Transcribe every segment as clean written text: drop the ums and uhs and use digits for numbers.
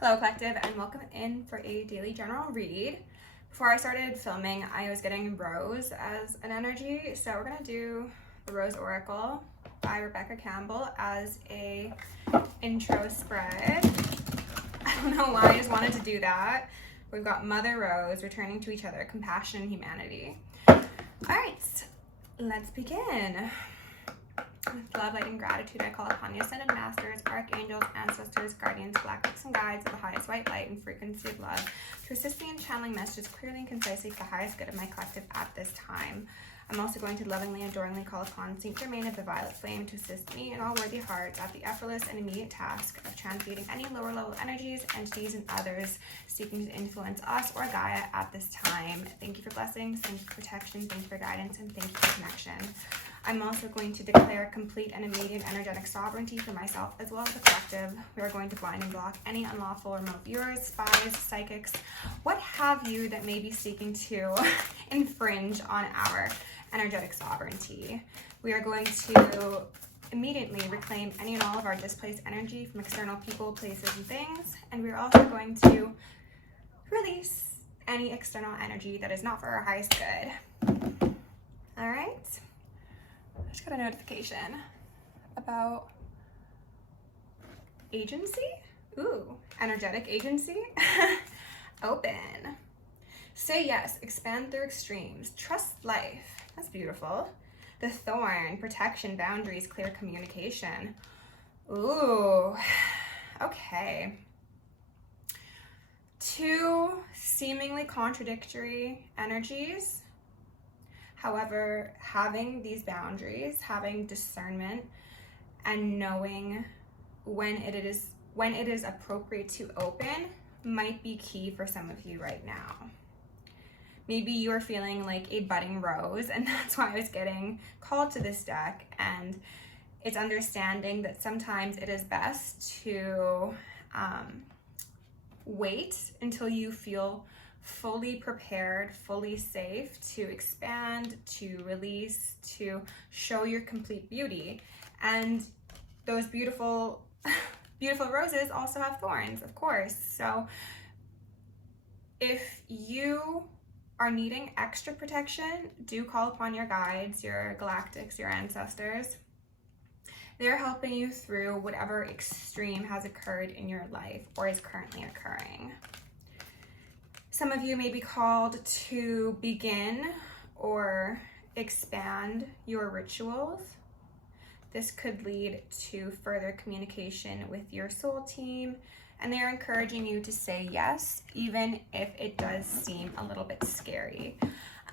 Hello Collective, and welcome in for a daily general read. Before I started filming, I was getting Rose as an energy, so we're going to do the Rose Oracle by Rebecca Campbell as a intro spread. I don't know why I just wanted to do that. We've got Mother Rose, returning to each other, compassion and humanity. Alright, let's begin. With love, light, and gratitude, I call upon the ascended masters, archangels, ancestors, guardians, galactics, and guides of the highest white light and frequency of love to assist me in channeling messages clearly and concisely for the highest good of my collective at this time. I'm also going to lovingly and adoringly call upon Saint Germain of the Violet Flame to assist me and all worthy hearts at the effortless and immediate task of transmuting any lower level energies, entities, and others seeking to influence us or Gaia at this time. Thank you for blessings, thank you for protection, thank you for guidance, and thank you for connection. I'm also going to declare complete and immediate energetic sovereignty for myself as well as the collective. We are going to blind and block any unlawful remote viewers, spies, psychics, what have you that may be seeking to infringe on our energetic sovereignty. We are going to immediately reclaim any and all of our displaced energy from external people, places, and things. And we're also going to release any external energy that is not for our highest good. All right. I just got a notification about agency. Ooh, energetic agency. Open. Say yes, expand through extremes. Trust life. That's beautiful. The thorn, protection, boundaries, clear communication. Ooh, okay. Two seemingly contradictory energies. However, having these boundaries, having discernment, and knowing when it is appropriate to open might be key for some of you right now. Maybe you're feeling like a budding rose, and that's why I was getting called to this deck. And it's understanding that sometimes it is best to wait until you feel fully prepared, fully safe to expand, to release, to show your complete beauty. And those beautiful, beautiful roses also have thorns, of course. So if you are needing extra protection, do call upon your guides, your galactics, your ancestors. They're helping you through whatever extreme has occurred in your life or is currently occurring. Some of you may be called to begin or expand your rituals. This could lead to further communication with your soul team, and they're encouraging you to say yes, even if it does seem a little bit scary.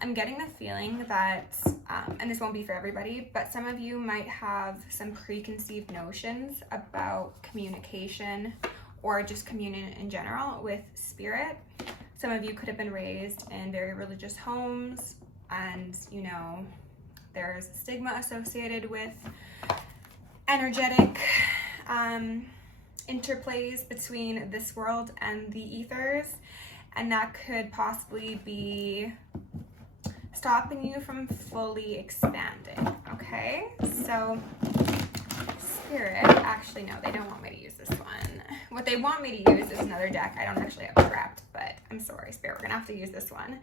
I'm getting the feeling that, and this won't be for everybody, but some of you might have some preconceived notions about communication or just communion in general with spirit. Some of you could have been raised in very religious homes, and you know, there's stigma associated with energetic interplays between this world and the ethers, and that could possibly be stopping you from fully expanding. Okay, so Spirit, actually no, they don't want me to use this one. What they want me to use is another deck. I don't actually have it wrapped, but I'm sorry, Spirit, we're gonna have to use this one.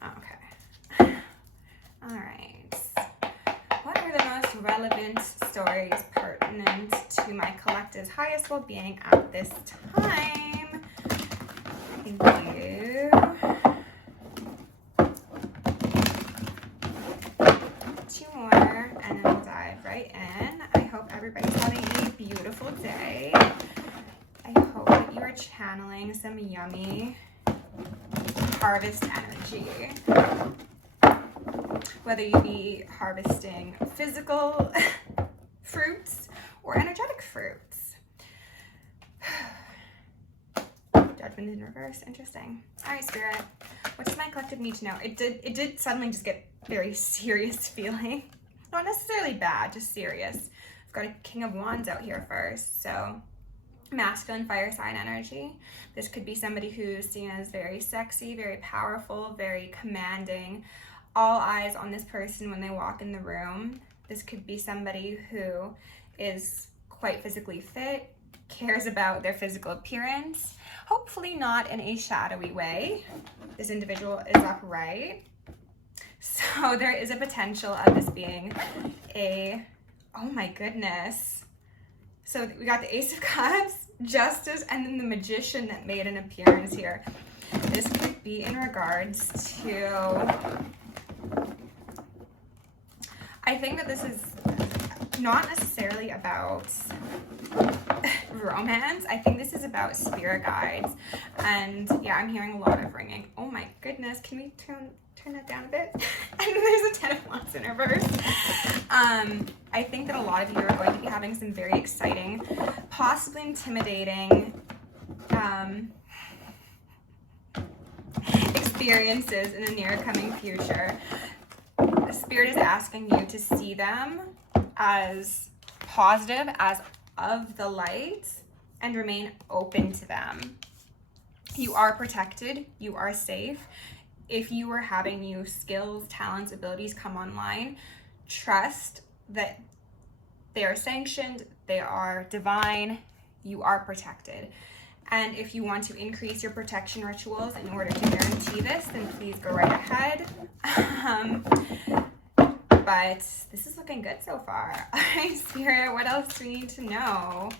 Okay. All right. What are the most relevant stories pertinent to my collective's highest well-being at this time? Thank you. Two more, and then we'll dive right in. I hope everybody's having a beautiful day. I hope that you are channeling some yummy harvest energy. Whether you be harvesting physical fruits or energetic fruits. Judgment in reverse, interesting. All right, Spirit, what does my collective need to know? It did suddenly just get very serious feeling. Not necessarily bad, just serious. I've got a King of Wands out here first, so masculine fire sign energy. This could be somebody who's seen as very sexy, very powerful, very commanding. All eyes on this person when they walk in the room. This could be somebody who is quite physically fit, cares about their physical appearance, hopefully not in a shadowy way. This individual is upright. So there is a potential of this being a, oh my goodness. So we got the Ace of Cups, Justice, and then the Magician that made an appearance here. This could be in regards to, I think that this is not necessarily about romance. I think this is about spirit guides. And yeah, I'm hearing a lot of ringing. Oh my goodness, can we turn that down a bit? And there's a 10 of Wands in reverse. I think that a lot of you are going to be having some very exciting, possibly intimidating experiences in the near coming future. The Spirit is asking you to see them as positive, as of the light, and remain open to them. You are protected, you are safe. If you are having new skills, talents, abilities come online, trust that they are sanctioned, they are divine, you are protected. And if you want to increase your protection rituals in order to guarantee this, then please go right ahead. But this is looking good so far. Spirit, what else do we need to know?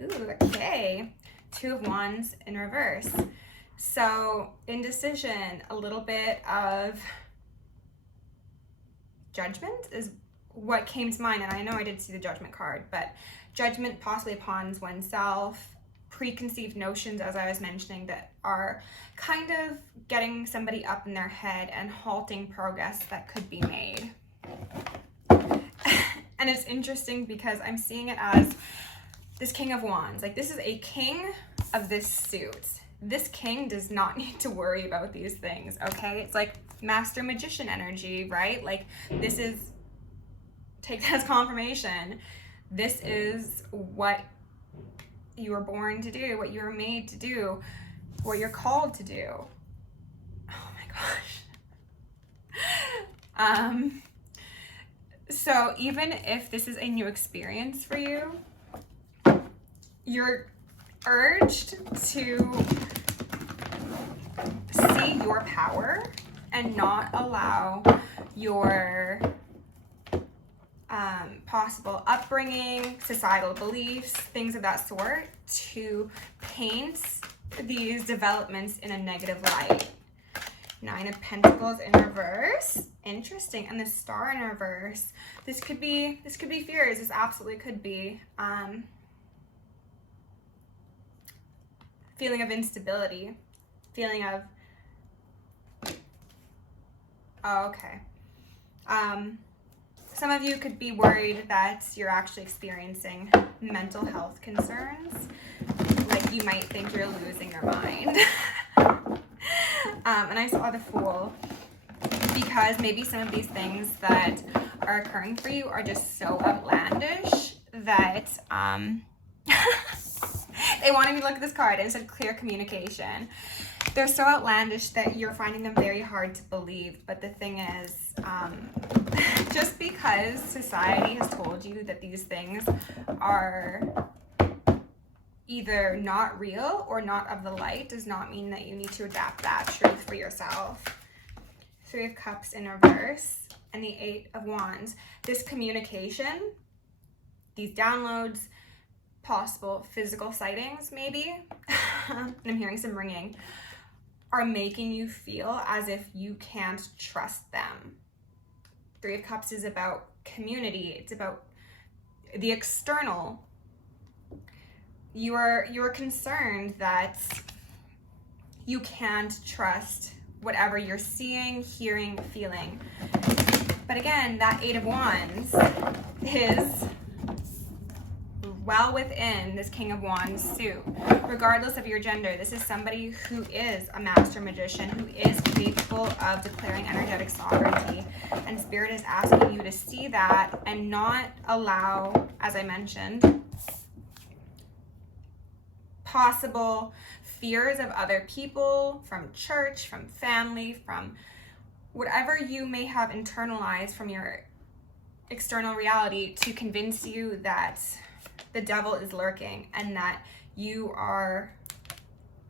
Ooh, okay. 2 of Wands in reverse. So indecision, a little bit of judgment is what came to mind. And I know I did see the Judgment card, but judgment possibly upon oneself, preconceived notions, as I was mentioning, that are kind of getting somebody up in their head and halting progress that could be made. And it's interesting because I'm seeing it as this King of Wands. Like, this is a king of this suit. This king does not need to worry about these things, okay? It's like Master Magician energy, right? Like, this is, take that as confirmation. This is what you were born to do, what you were made to do, what you're called to do. Oh my gosh. So even if this is a new experience for you, you're urged to see your power and not allow your possible upbringing, societal beliefs, things of that sort, to paint these developments in a negative light. 9 of Pentacles in reverse. Interesting. And the Star in reverse. This could be fears. This absolutely could be feeling of instability, feeling of, oh, okay. Some of you could be worried that you're actually experiencing mental health concerns. Like, you might think you're losing your mind. And I saw the Fool because maybe some of these things that are occurring for you are just so outlandish that they wanted me to look at this card and it said clear communication. They're so outlandish that you're finding them very hard to believe. But the thing is, just because society has told you that these things are either not real or not of the light does not mean that you need to adapt that truth for yourself. 3 of Cups in reverse and the 8 of Wands. This communication, these downloads, possible physical sightings maybe, and I'm hearing some ringing, are making you feel as if you can't trust them. 3 of Cups is about community. It's about the external. You're concerned that you can't trust whatever you're seeing, hearing, feeling. But again, that 8 of Wands is well within this King of Wands suit. Regardless of your gender, this is somebody who is a master magician, who is capable of declaring energetic sovereignty. And Spirit is asking you to see that and not allow, as I mentioned, possible fears of other people, from church, from family, from whatever you may have internalized from your external reality, to convince you that the devil is lurking and that you are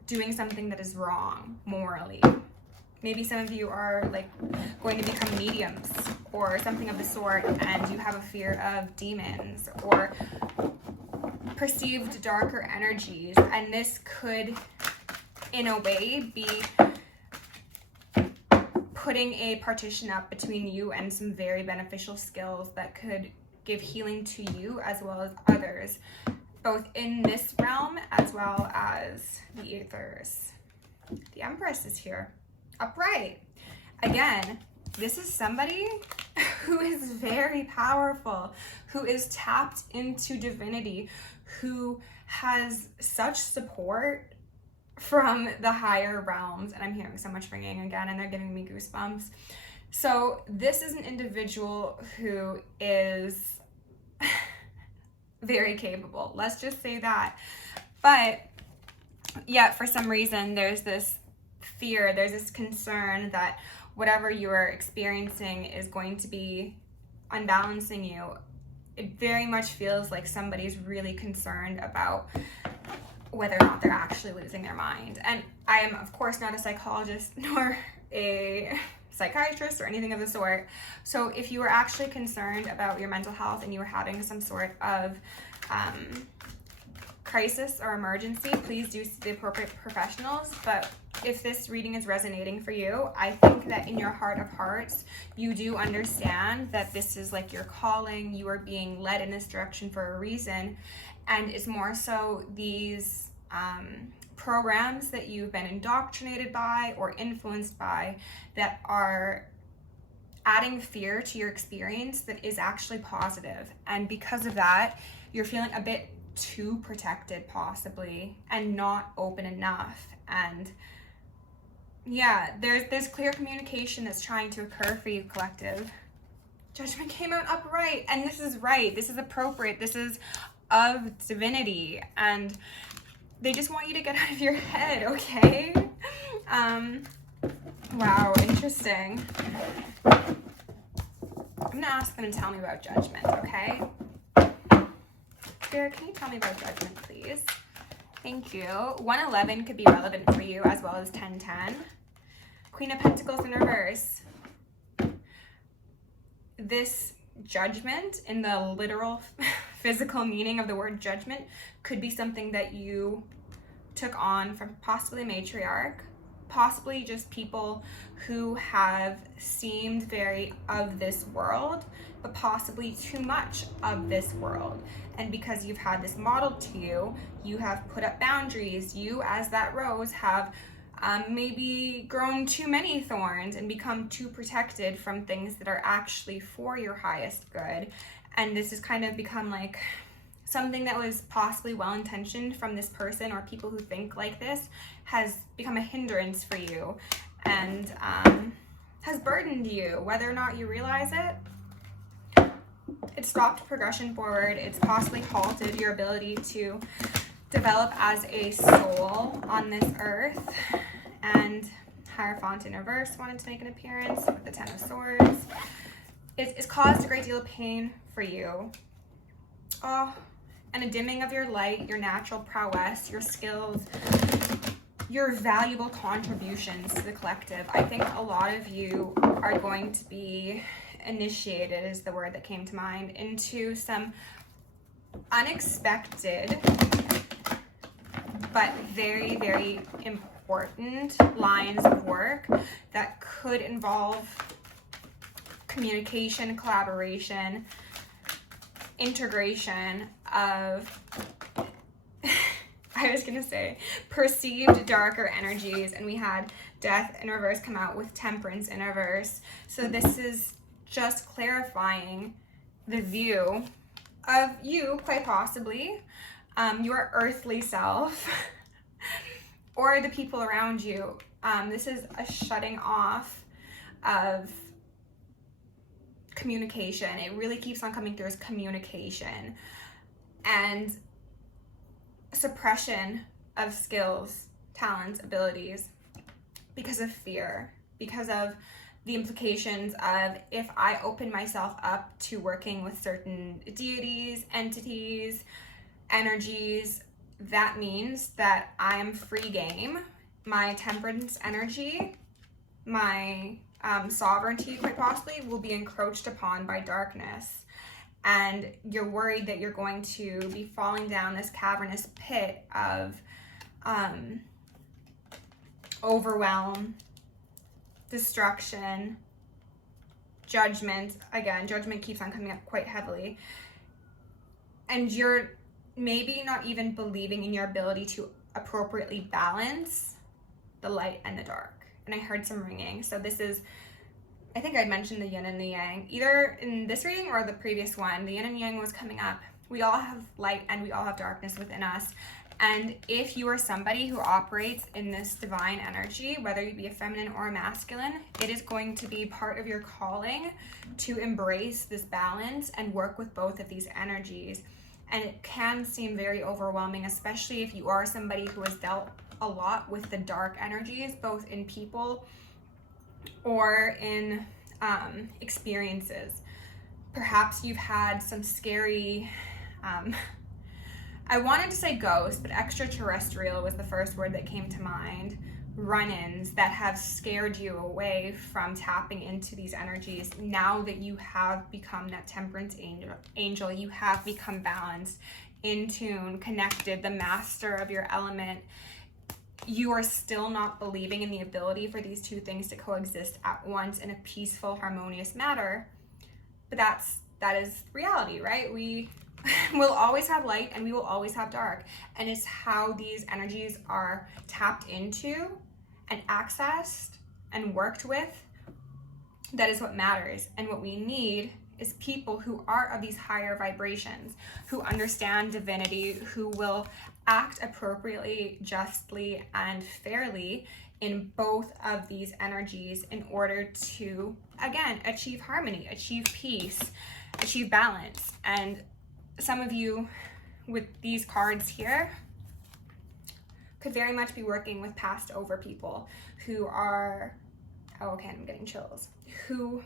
doing something that is wrong morally. Maybe some of you are like going to become mediums or something of the sort, and you have a fear of demons or perceived darker energies, and this could in a way be putting a partition up between you and some very beneficial skills that could give healing to you as well as others, both in this realm as well as the ethers. The Empress is here, upright. Again, this is somebody who is very powerful, who is tapped into divinity, who has such support from the higher realms. And I'm hearing so much ringing again, and they're giving me goosebumps. So this is an individual who is very capable. Let's just say that. But yet for some reason, there's this fear, there's this concern that whatever you are experiencing is going to be unbalancing you. It very much feels like somebody's really concerned about whether or not they're actually losing their mind. And I am, of course, not a psychologist nor a psychiatrist or anything of the sort. So if you are actually concerned about your mental health and you are having some sort of crisis or emergency, please do see the appropriate professionals. But if this reading is resonating for you, I think that in your heart of hearts, you do understand that this is like your calling. You are being led in this direction for a reason. And it's more so these programs that you've been indoctrinated by or influenced by that are adding fear to your experience that is actually positive. And because of that, you're feeling a bit too protected possibly and not open enough. And yeah, there's clear communication that's trying to occur for you, collective. Judgment came out upright, and this is right, this is appropriate, this is of divinity, and they just want you to get out of your head, okay? Wow, interesting. I'm gonna ask them to tell me about judgment, okay? Spirit, can you tell me about judgment, please? Thank you. 111 could be relevant for you, as well as 1010. Queen of Pentacles in reverse. This judgment, in the literal physical meaning of the word judgment, could be something that you took on from possibly a matriarch, possibly just people who have seemed very of this world, but possibly too much of this world. And because you've had this modeled to you, you have put up boundaries. You, as that rose, have maybe grown too many thorns and become too protected from things that are actually for your highest good. And this has kind of become like something that was possibly well-intentioned from this person or people who think like this has become a hindrance for you and has burdened you, whether or not you realize it. It stopped progression forward. It's possibly halted your ability to develop as a soul on this earth. And Hierophant in reverse wanted to make an appearance with the Ten of Swords. It's caused a great deal of pain for you. Oh, and a dimming of your light, your natural prowess, your skills, your valuable contributions to the collective. I think a lot of you are going to be initiated, is the word that came to mind, into some unexpected but very, very important lines of work that could involve communication, collaboration, integration of I was gonna say perceived darker energies, and we had Death in reverse come out with Temperance in reverse. So this is just clarifying the view of you, quite possibly, your earthly self, or the people around you. This is a shutting off of communication. It really keeps on coming through as communication and suppression of skills, talents, abilities because of fear, because of the implications of, if I open myself up to working with certain deities, entities, energies, that means that I am free game. My temperance energy, my sovereignty quite possibly will be encroached upon by darkness. And you're worried that you're going to be falling down this cavernous pit of overwhelm, destruction, judgment. Again, judgment keeps on coming up quite heavily. And you're maybe not even believing in your ability to appropriately balance the light and the dark. And I heard some ringing. So this is, I think I mentioned the yin and the yang, either in this reading or the previous one. The yin and yang was coming up. We all have light and we all have darkness within us. And if you are somebody who operates in this divine energy, whether you be a feminine or a masculine, it is going to be part of your calling to embrace this balance and work with both of these energies. And it can seem very overwhelming, especially if you are somebody who has dealt a lot with the dark energies, both in people or in experiences. Perhaps you've had some scary, I wanted to say ghost, but extraterrestrial was the first word that came to mind. Run-ins that have scared you away from tapping into these energies. Now that you have become that temperance angel, you have become balanced, in tune, connected, the master of your element. You are still not believing in the ability for these two things to coexist at once in a peaceful, harmonious manner. But that is reality, right? We will always have light and we will always have dark. And it's how these energies are tapped into and accessed and worked with that is what matters. And what we need is people who are of these higher vibrations, who understand divinity, who will act appropriately, justly, and fairly in both of these energies in order to, again, achieve harmony, achieve peace, achieve balance. And some of you with these cards here could very much be working with passed over people who are, oh, okay, I'm getting chills, who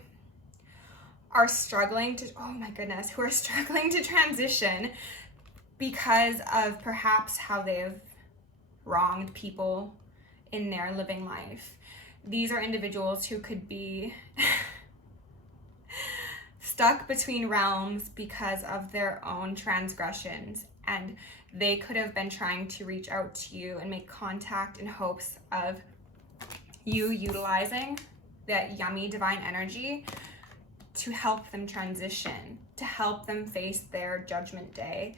are struggling to, oh my goodness, who are struggling to transition because of perhaps how they've wronged people in their living life. These are individuals who could be stuck between realms because of their own transgressions, and they could have been trying to reach out to you and make contact in hopes of you utilizing that yummy divine energy to help them transition, to help them face their judgment day.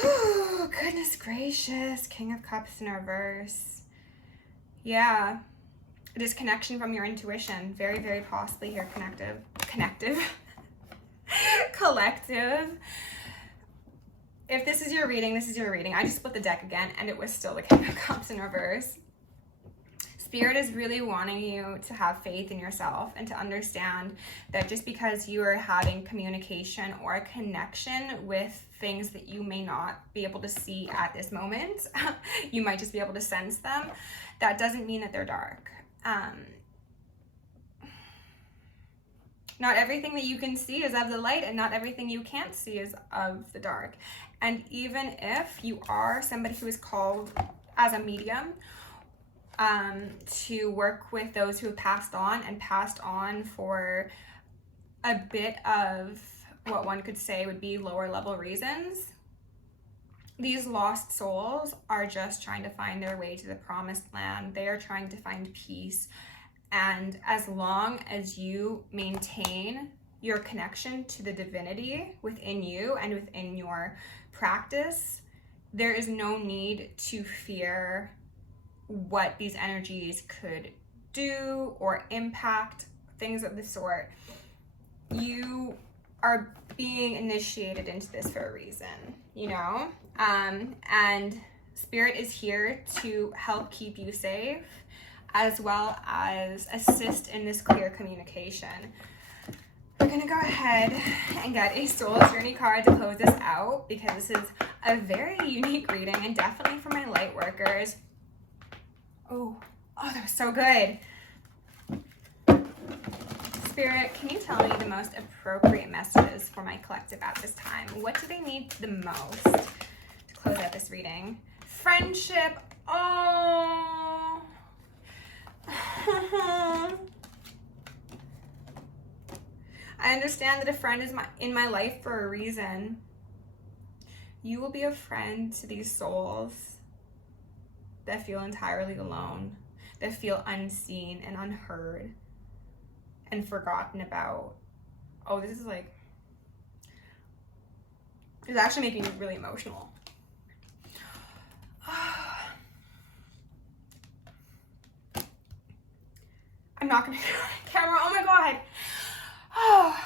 Goodness gracious, King of Cups in reverse. Yeah, disconnection from your intuition, very, very possibly here. Collective. If this is your reading, this is your reading. I just split the deck again and it was still the King of Cups in reverse. Spirit is really wanting you to have faith in yourself and to understand that just because you are having communication or a connection with things that you may not be able to see at this moment, you might just be able to sense them, that doesn't mean that they're dark. Not everything that you can see is of the light, and not everything you can't see is of the dark. And even if you are somebody who is called as a medium, to work with those who have passed on for a bit of what one could say would be lower level reasons, these lost souls are just trying to find their way to the promised land. They are trying to find peace. And as long as you maintain your connection to the divinity within you and within your practice, there is no need to fear what these energies could do or impact, things of the sort. You are being initiated into this for a reason, you know? And Spirit is here to help keep you safe, as well as assist in this clear communication. We're gonna go ahead and get a Soul's Journey card to close this out, because this is a very unique reading and definitely for my light workers. Oh, that was so good. Spirit, can you tell me the most appropriate messages for my collective at this time? What do they need the most to close out this reading? Friendship. Oh. I understand that a friend is in my life for a reason. You will be a friend to these souls that feel entirely alone, that feel unseen and unheard and forgotten about. Oh, this is like, it's actually making me really emotional. I'm not gonna go on camera. Oh my God. Oh.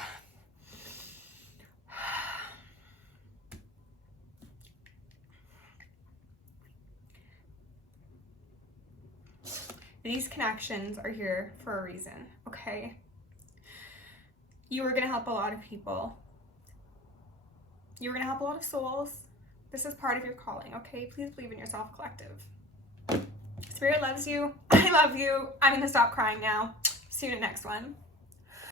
These connections are here for a reason, okay? You are gonna help a lot of people. You're gonna help a lot of souls. This is part of your calling, okay? Please believe in yourself, collective. Spirit loves you. I love you. I'm gonna stop crying now. See you in the next one.